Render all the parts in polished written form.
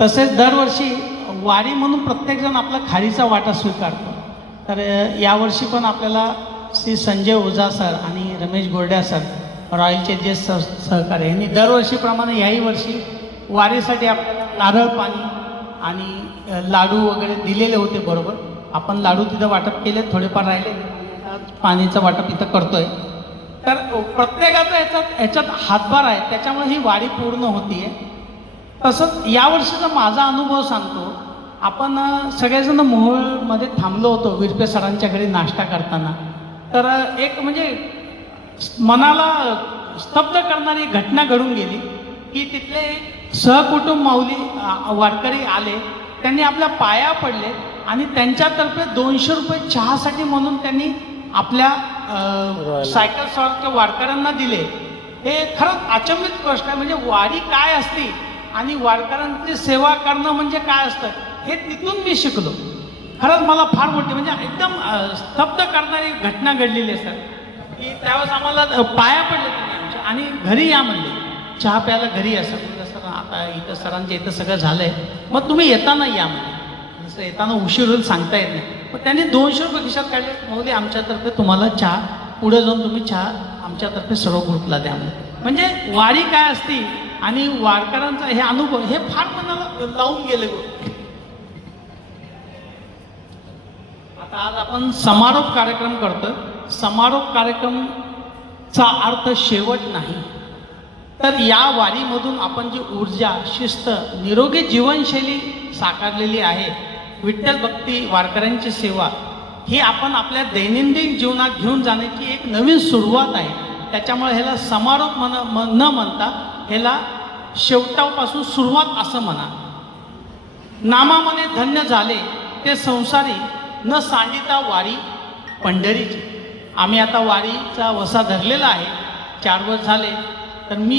तसेच दरवर्षी वारी म्हणून प्रत्येकजण आपला खारीचा वाटा स्वीकारतो. तर यावर्षी पण आपल्याला श्री संजय ओझा सर आणि रमेश गोरड्या सर रॉयलचे जे सहकारी यांनी दरवर्षीप्रमाणे याही वर्षी वारीसाठी आपल्याला नारळ पाणी आणि लाडू वगैरे दिलेले होते. बरोबर आपण लाडू तिथं वाटप केले, थोडेफार राहिले, पाणीचं वाटप इथं करतोय. तर प्रत्येकाचा ह्याच्यात हातभार आहे, त्याच्यामुळे ही वारी पूर्ण होतीये. तसंच यावर्षीचा माझा अनुभव सांगतो. आपण सगळेजण मोहोळमध्ये थांबलो होतो विरपे सरांच्या घरी नाश्ता करताना. तर एक म्हणजे मनाला स्तब्ध करणारी घटना घडून गेली की तिथले सहकुटुंब माऊली वारकरी आले, त्यांनी आपल्या पाया पडले आणि त्यांच्यातर्फे 200 रुपये चहासाठी म्हणून त्यांनी आपल्या सायकल स्वारच्या वारकऱ्यांना दिले. हे खरंच अचंबित गोष्ट आहे. म्हणजे वारी काय असते आणि वारकऱ्यांची सेवा करणं म्हणजे काय असतं हे तिथून मी शिकलो. खरंच मला फार मोठी म्हणजे एकदम स्तब्ध करणारी घटना घडलेली आहे सर. की त्यावेळेस आम्हाला पाया पडले तुम्ही आमच्या आणि घरी या म्हणले, चहा प्यायला घरी या. सर सर आता इथं सरांच्या इथं सगळं झालंय, मग तुम्ही येताना या म्हणजे. जसं येताना उशीर होईल सांगता येत नाही. मग त्यांनी 200 रुपये खिशात काढले, मग आमच्यातर्फे तुम्हाला चहा, पुढे जाऊन तुम्ही चहा आमच्यातर्फे सर्व ग्रुपला द्या. म्हणजे वारी काय असती आणि वारकऱ्यांचा हे अनुभव हे फार मनाला लावून गेले. आता आज आपण समारोप कार्यक्रम करतोय. समारोप कार्यक्रमचा अर्थ शेवट नाही, तर या वारीमधून आपण जी ऊर्जा, शिस्त, निरोगी जीवनशैली साकारलेली आहे, विठ्ठल भक्ती, वारकऱ्यांची सेवा, ही आपण आपल्या दैनंदिन जीवनात घेऊन जाण्याची एक नवीन सुरुवात आहे. त्याच्यामुळे ह्याला समारोप न म्हणता ह्याला शेवटापासून सुरुवात असं म्हणा. नामामने धन्य झाले ते संसारी, न सांडिता वारी पंढरीची. आम्ही आता वारीचा वसा धरलेला आहे, 4 वर्ष झाले. तर मी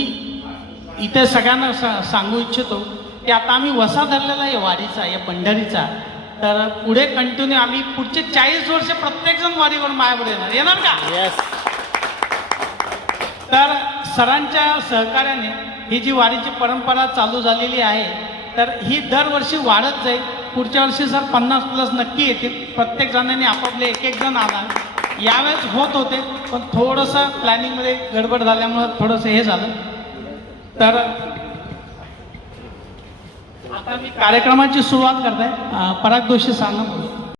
इथे सगळ्यांना सांगू इच्छितो की आता आम्ही वसा धरलेला आहे वारीचा, या पंढरीचा. तर पुढे कंटिन्यू आम्ही पुढचे 40 वर्ष प्रत्येकजण वारीवर मायावर येणार का? तर सरांच्या सहकार्याने ही जी वारीची परंपरा चालू झालेली आहे, तर ही दरवर्षी वाढत जाईल. पुढच्या वर्षी सर 50+ नक्की येतील. प्रत्येक जणांनी आपापले एक जण आला. यावेळेस होत होते, पण थोडंसं प्लॅनिंगमध्ये गडबड झाल्यामुळं थोडंसं हे झालं. तर आता मी कार्यक्रमाची सुरुवात करताय. पराग दोषी सांगा.